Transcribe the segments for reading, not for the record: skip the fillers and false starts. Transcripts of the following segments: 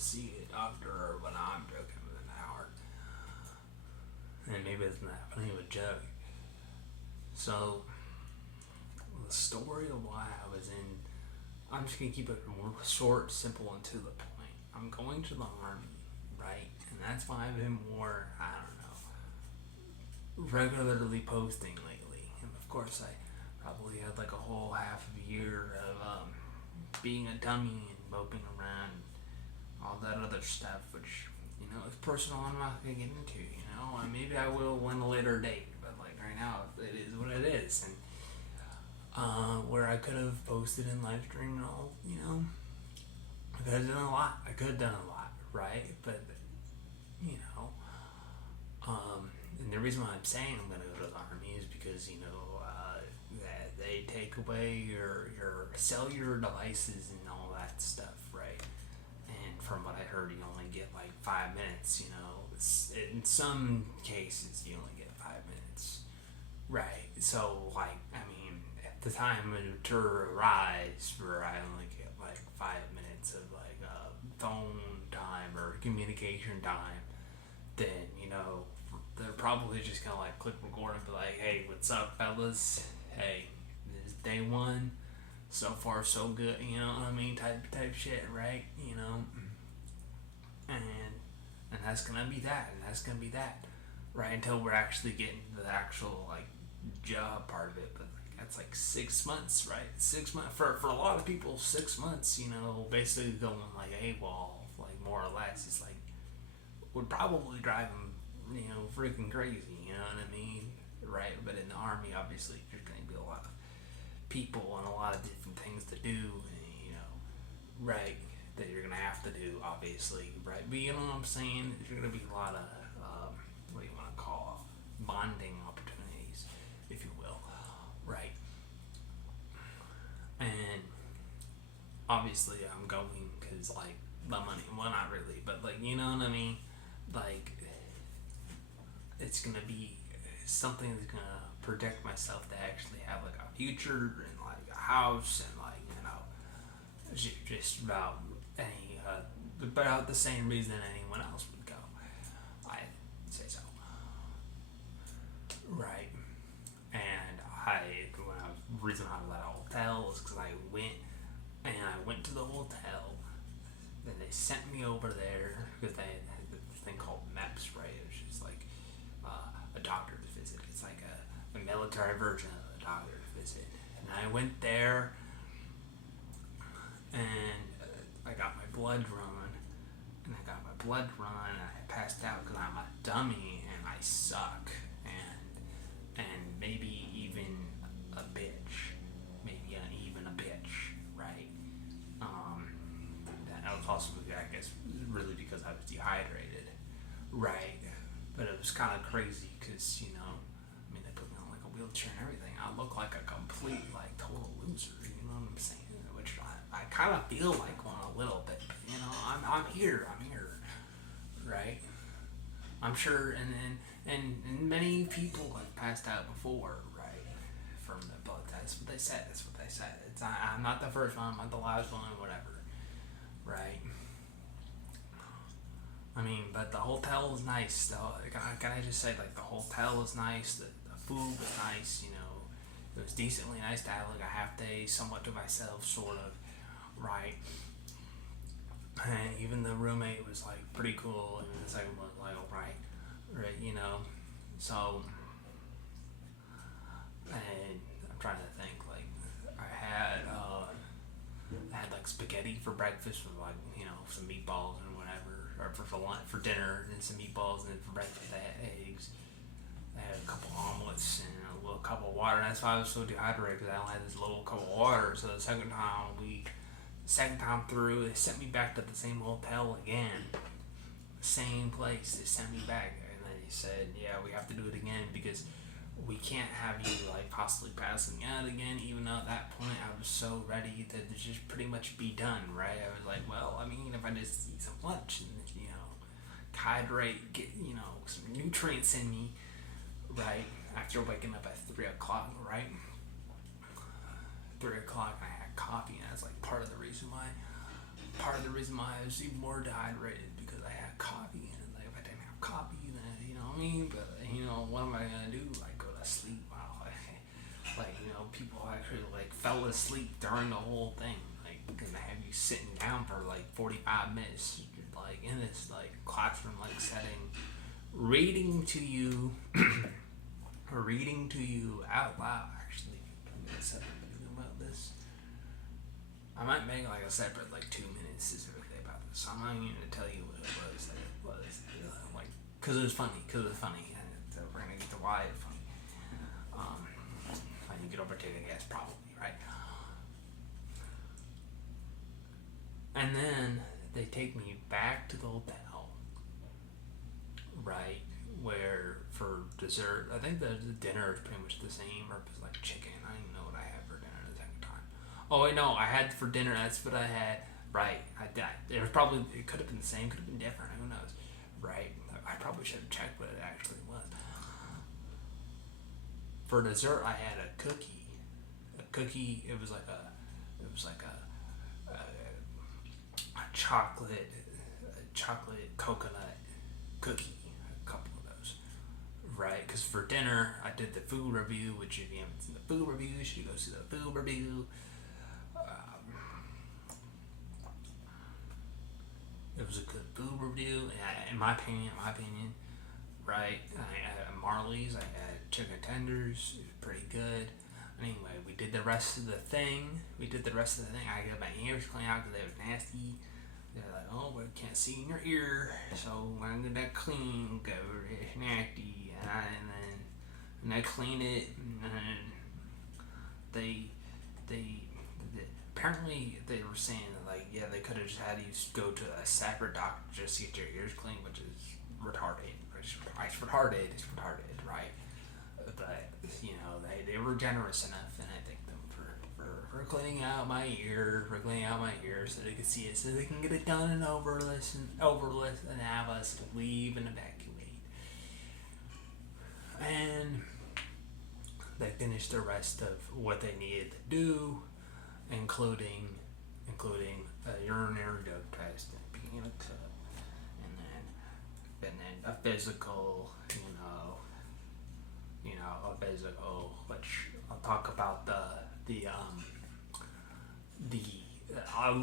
see a doctor or when I'm joking with an hour. And maybe it's not funny of a joke. So the story of why I was in, I'm just gonna keep it short, simple, and to the point. I'm going to the army, right? And that's why I've been more, I don't know, regularly posting lately. And of course, I probably had like a whole half of a year of being a dummy and moping around, and all that other stuff, which is personal. I'm not gonna get into. Maybe I will one later date, but like right now, it is what it is, and where I could have posted and live streamed and all, I could have done a lot. Right? But you know, and the reason why I'm saying I'm gonna go to the army is because that they take away your cellular devices and all that stuff, right? And from what I heard, you only get like 5 minutes. In some cases, you only get 5 minutes, right? So, like, I mean, at the time to arise, where I only get like 5 minutes of like phone time or communication time, then they're probably just gonna like click record and be like, "Hey, what's up, fellas? Hey, this is day one. So far, so good. You know what I mean? Type shit, right? And that's gonna be that, and that's gonna be that, right? Until we're actually getting to the actual like job part of it. But like, that's like 6 months, right? 6 months for a lot of people. 6 months, basically going like AWOL, like more or less, is like would probably drive them, freaking crazy. You know what I mean? Right? But in the army, obviously, there's gonna be a lot of people and a lot of different things to do, right? That you're gonna have to do, obviously, right? But you know what I'm saying? There's gonna be a lot of what do you want to call bonding opportunities, if you will, right? And obviously, I'm going because like the money. Well, not really, but like you know what I mean. Like it's gonna be something that's gonna protect myself to actually have like a future and like a house and like just about about the same reason anyone else would go. I say so, right? And reason I was at a hotel is because I went to the hotel. Then they sent me over there because they had this thing called MEPS, right? It's just like a doctor's visit. It's like a military version of a doctor's visit. And I went there and I got my blood drawn. And I passed out because I'm a dummy and I suck. And maybe even a bitch. Even a bitch, right? That was also, I guess, really because I was dehydrated, right? But it was kind of crazy because, they put me on like a wheelchair and everything. I look like a complete, like, total loser, you know what I'm saying? Which I kind of feel like one a little bit, but, I'm here, right? I'm sure, and many people have passed out before, right? From the blood test. That's what they said. I'm not the first one, I'm not the last one, whatever, right? I mean, but the hotel was nice. Can I just say, like, the hotel was nice, the food was nice, it was decently nice to have, like, a half day somewhat to myself, sort of, right? And even the roommate was, like, pretty cool, and the second one was, like, alright, right, so, and I'm trying to think, like, I had like spaghetti for breakfast with like some meatballs and whatever, or for lunch, for dinner, and some meatballs, and then for breakfast I had eggs. I had a couple omelets and a little cup of water. And that's why I was so dehydrated because I only had this little cup of water. So the second time through, they sent me back to the same hotel again, same place. They sent me back, and then they said, "Yeah, we have to do it again because we can't have you like possibly passing out again." Even though at that point I was so ready to just pretty much be done, right? I was like, well, I mean, if I just eat some lunch and hydrate, get some nutrients in me, right? After waking up at 3 o'clock, right? 3 o'clock, I had coffee, and that's like part of the reason why part of the reason why I was even more dehydrated because I had coffee, and like if I didn't have coffee, then you know what I mean. But you know, what am I gonna do? Like go to sleep? Wow, like you know, people actually like fell asleep during the whole thing. Like gonna have you sitting down for like 45 minutes, like in this like classroom like setting, reading to you, reading to you out loud. Actually, I'm gonna say something about this. I might make like a separate like 2 minutes specifically about this. So I'm not even gonna tell you what it was. That it was like because it was funny. And we're gonna get to why it's funny. And you get overtaken, I guess probably right. And then they take me back to the hotel, right? Where for dessert, I think the dinner is pretty much the same, or it was like chicken. I don't even know what I had for dinner the second time. Oh wait, no, I had for dinner. That's what I had. Right, it was probably, it could have been the same, could have been different. Who knows? Right, I probably should have checked what it actually was. For dessert, I had a cookie. A cookie. It was like a chocolate coconut cookie. A couple of those. Right, because for dinner, I did the food review, which if you haven't seen the food review, you should go see the food review. It was a good food review, in my opinion. Right? At Marley's, I had chicken tenders. It was pretty good. Anyway, we did the rest of the thing. I got my ears cleaned out because they was nasty. They're like, oh, we can't see in your ear, so I'm gonna clean because it's nasty. And I clean it, and then they apparently they were saying that, like, yeah, they could have just had you go to a separate doctor just to get your ears cleaned, which is retarded. It's retarded, right? But you know, they were generous enough, and I thank them for cleaning out my ear, so they could see it, so they can get it done and overlist, and have us leave and evacuate. And they finished the rest of what they needed to do, including a urinary drug test and peeing in a cup, and then a physical, a physical, which I'll talk about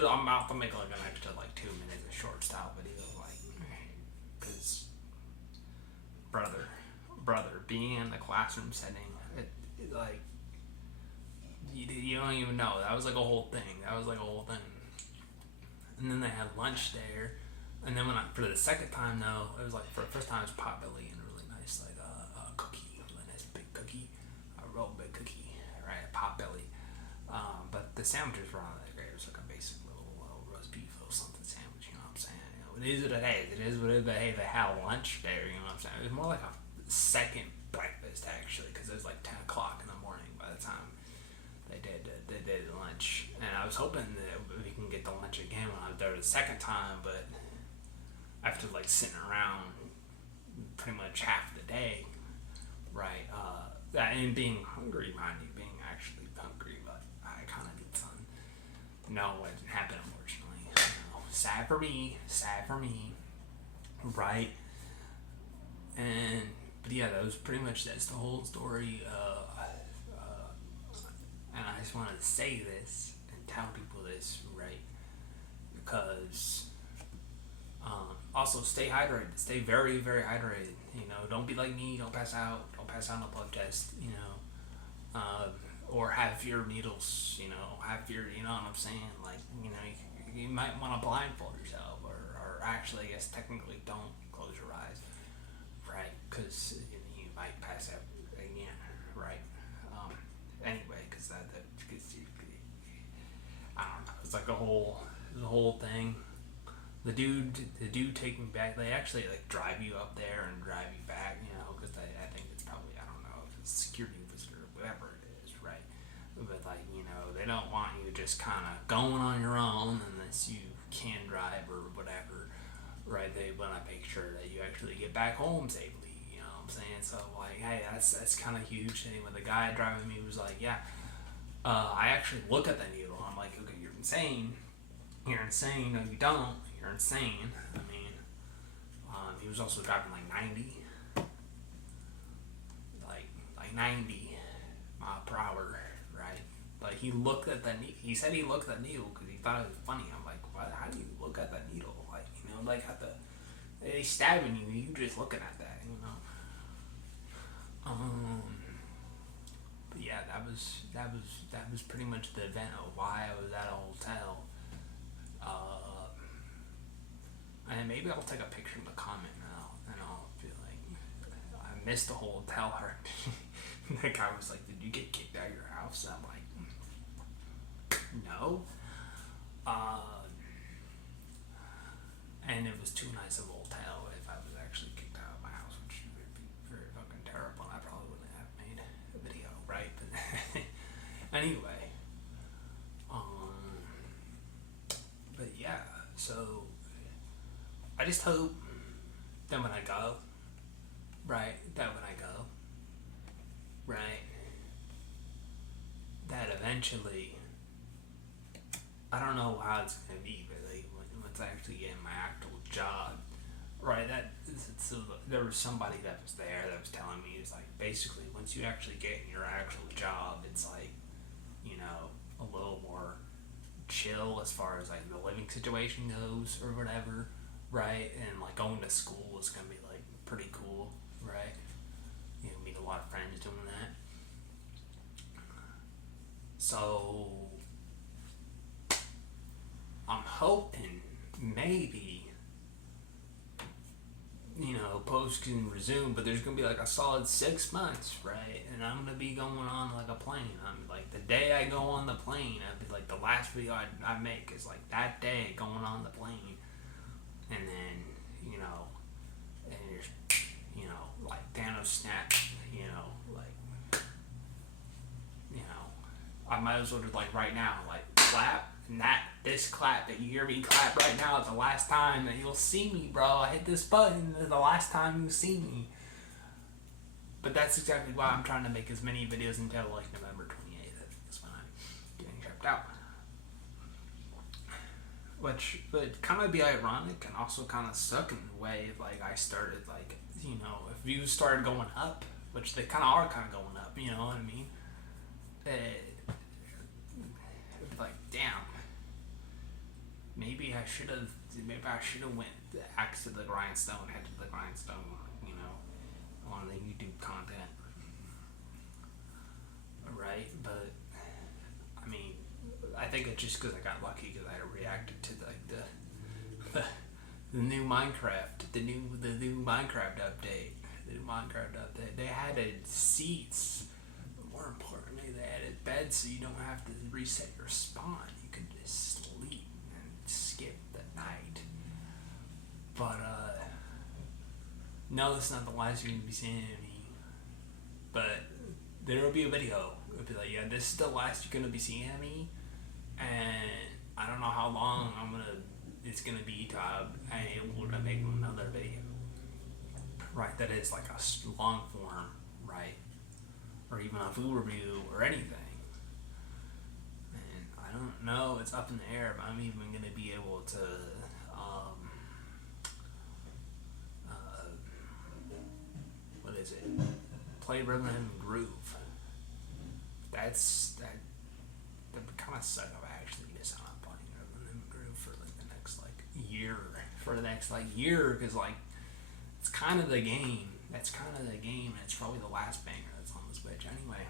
I'm about to make like an extra like 2 minutes of short style video, like, because brother, being in the classroom setting, it like, you don't even know. That was like a whole thing. And then they had lunch there, and then for the second time though, it was like, for the first time it was potbelly, and a really nice like a cookie, a really nice big cookie, a real big cookie, right? A potbelly. But the sandwiches were not that great. It was like a basic little roast beef or something sandwich. You know what I'm saying? It is what it is. It is what it is. But hey, they had lunch there. You know what I'm saying? It was more like a second breakfast actually, because it was like 10 o'clock in the morning by the time they did lunch. And I was hoping that we can get the lunch again when I was there the second time, but after like sitting around pretty much half the day, right? And being hungry, mind you, being actually hungry, but I kind of did something. No, it didn't happen, unfortunately. Sad for me, right? But yeah, that's the whole story. And I just wanted to say this and tell people this, right? Because also stay hydrated. Stay very, very hydrated. Don't be like me. Don't pass out. Don't pass out on a blood test. Or have your needles. You know what I'm saying? Like, you might want to blindfold yourself, or actually, I guess technically, don't close your eyes, right? Because you might pass out again, right? Anyway, because I don't know. It's like the whole thing. The dude taking me back. They actually like drive you up there and drive you back. Because I think it's probably, I don't know if it's security visitor, whatever it is, right? But like, they don't want you just kind of going on your own unless you can drive or whatever, right? They want to make sure that you actually get back home safely. You know what I'm saying? So like, hey, that's kind of huge. Anyway, the guy driving me was like, yeah, I actually look at the needle. I'm like, okay, you're insane. You're insane. No, you don't. You're insane. I mean, he was also driving like 90, like 90 mile per hour, right? But he looked at the he said he looked at the needle because he thought it was funny. I'm like, what? How do you look at the needle? Like, like at the they stabbing you, you just looking at that, But yeah, that was pretty much the event of why I was at a hotel. And maybe I'll take a picture in the comment and I'll be like, I missed the whole hotel part. The guy was like, did you get kicked out of your house? And I'm like, no. And it was too nice of a hotel if I was actually kicked out of my house, which would be very fucking terrible, and I probably wouldn't have made a video, right? But anyway, but yeah, so I just hope that when I go, right, that eventually, I don't know how it's gonna be, but like once I actually get in my actual job, right? So there was somebody that was there that was telling me, it's like basically once you actually get in your actual job, it's like, a little more chill as far as like the living situation goes or whatever, right? And like going to school is gonna be like pretty cool, right? Meet a lot of friends doing that. So I'm hoping maybe post can resume, but there's gonna be like a solid 6 months, right? And I'm gonna be going on like a plane. I'm like the day I go on the plane, I'd be like the last video I make is like that day going on the plane, and then and you're like Thanos snap, like I might as well just like right now like clap. And this clap that you hear me clap right now is the last time that you'll see me, bro. I hit this button, the last time you see me. But that's exactly why I'm trying to make as many videos until like November 28th is when I'm getting shipped out. Which would kind of be ironic and also kind of suck in a way if like I started like, if views started going up, which they kind of are kind of going up, you know what I mean? It'd be like, damn. Maybe I should have went the axe to the grindstone, head to the grindstone, on the YouTube content, right? But I mean, I think it's just because I got lucky because I reacted to like the new Minecraft, the new Minecraft update, They added seats. More importantly, they added beds so you don't have to reset your spawn. You can just sleep and skip the night. But no, it's not the last you're gonna be seeing of me. But there will be a video. It'll be like, yeah, this is the last you're gonna be seeing of me, and I don't know how long it's gonna be till I'm able to make another video. Right, that is like a long form, right, or even a food review or anything. And I don't know. It's up in the air, but I'm even gonna be able to. What is it? Play Rhythm and Groove. That would kind of suck if I actually miss out on playing Rhythm and Groove for like the next year, because like it's kind of the game. That's kind of the game, and it's probably the last banger that's on the Switch anyway.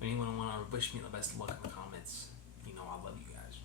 Anyone want to wish me the best of luck in the comments? I love you guys.